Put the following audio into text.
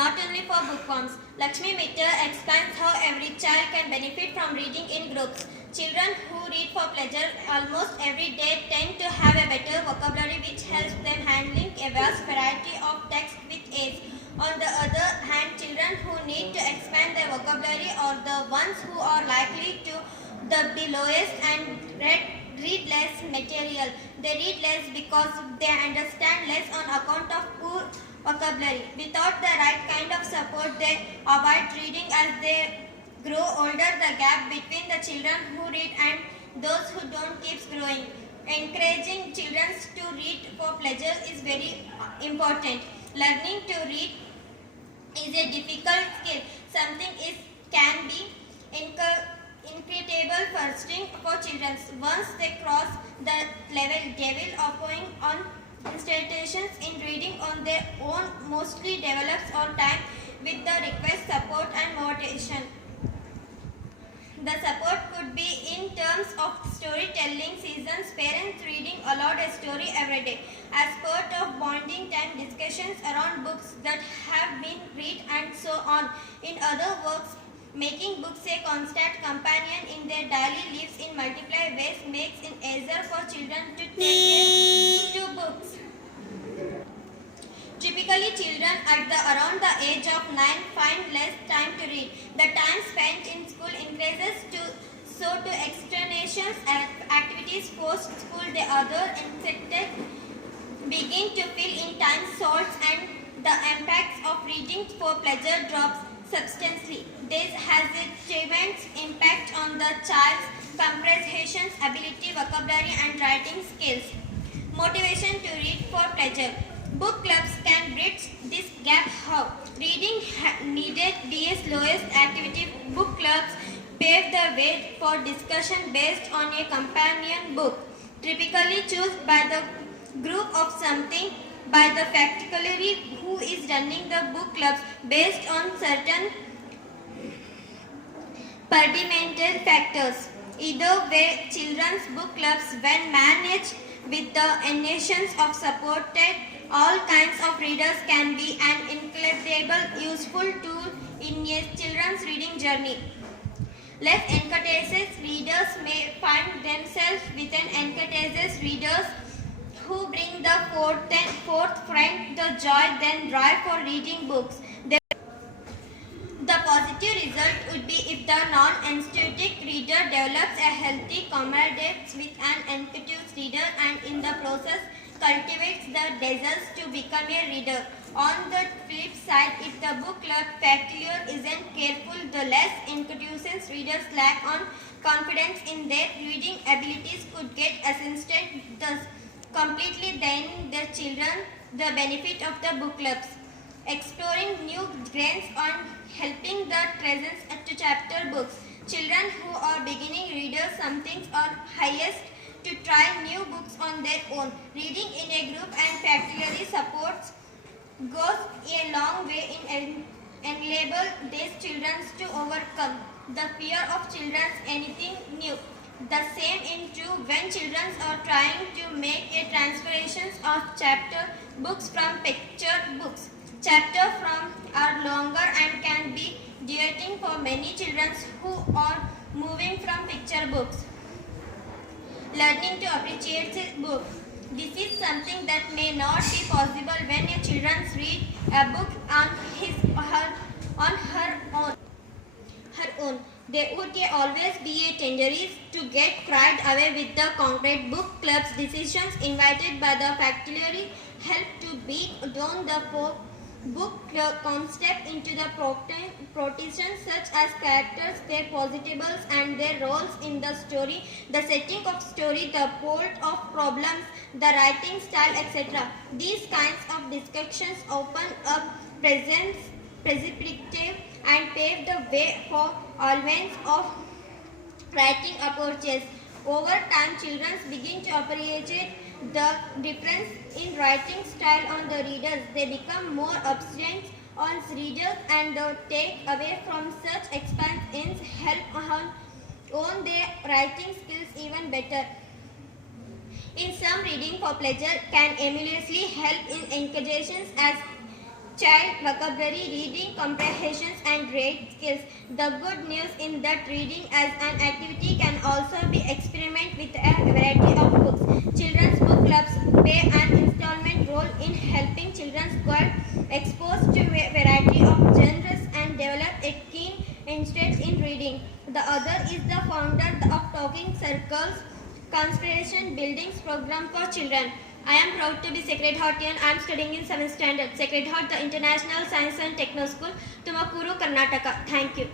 not only for bookworms. Lakshmi Mitter explains how every child can benefit from reading in groups. Children who read for pleasure almost every day tend to have a better vocabulary which helps them handling a vast variety of text with ease. On the other hand, children who need to expand their vocabulary are the ones who are likely to be lowest and read less material. They read less because they understand less on account of poor vocabulary. Without the right kind of support, they avoid reading as they grow older. The gap between the children who read and those who don't keeps growing. Encouraging children to read for pleasure is very important. Learning to read is a difficult skill. Something can be incredible first for children. Once they cross the level, they will operate on institutions in reading on their own, mostly develops over time with the request support and motivation. The support could be in terms of storytelling seasons, parents reading aloud a story every day, as part of bonding time discussions around books that have been read and so on. In other words, making books a constant companion in their daily lives in multiple ways makes it easier for children to take to books. Typically, children around the age of 9 find less time to read. The time spent in school increases to explanations and activities post-school. The other insected begin to fill in time salts and the impacts of reading for pleasure drops substantially. This has its tremendous impact on the child's comprehension ability, vocabulary and writing skills. Motivation to read for pleasure. Book clubs can bridge this gap. How? Reading needed be its lowest activity. Book clubs pave the way for discussion based on a companion book, typically chosen by the group of something by the faculty who is running the book clubs based on certain fundamental factors. Either way, children's book clubs, when managed with the nations of supported all kinds of readers, can be an incredible useful tool in a children's reading journey. Less encourages readers may find themselves within encourages readers who bring the forefront the joy then drive for reading books. The positive result would be if the non-enthusiastic reader develops a healthy camaraderie with an enthusiastic reader and in the process cultivates the desire to become a reader. On the flip side, if the book club faculty isn't careful, the less enthusiastic readers lack on confidence in their reading abilities could get assisted, thus completely denying the children the benefit of the book clubs. Exploring new grants on helping the presence to chapter books. Children who are beginning readers sometimes are highest to try new books on their own. Reading in a group and faculty supports goes a long way in enable these children to overcome the fear of children's anything new. The same is true when children are trying to make a transformations of chapter books from picture books. Chapters are longer and can be daunting for many children who are moving from picture books. Learning to appreciate a book. This is something that may not be possible when a child reads a book on her own. There would always be a tendency to get carried away with the concrete book club's decisions invited by the faculty help to beat down the book concept into the protections such as characters, their positives and their roles in the story, the setting of story, the plot of problems, the writing style, etc. These kinds of discussions open up perspective and pave the way for all kinds of writing approaches. Over time, children begin to appreciate the difference in writing style on the readers. They become more obstinate on readers and the take away from such expansions help own their writing skills even better. In some, reading for pleasure can immediately help in engagements as child vocabulary, reading comprehensions and read skills. The good news in that reading as an activity can also be experimented with a variety of books. Children's book clubs play an installment role in helping children get exposed to a variety of genres and develop a keen interest in reading. The other is the founder of Talking Circles Conspiration Buildings program for children. I am proud to be Sacred Heartian. I am studying in 7th standard. Sacred Heart, the International Science and Techno School, Tumakuru, Karnataka. Thank you.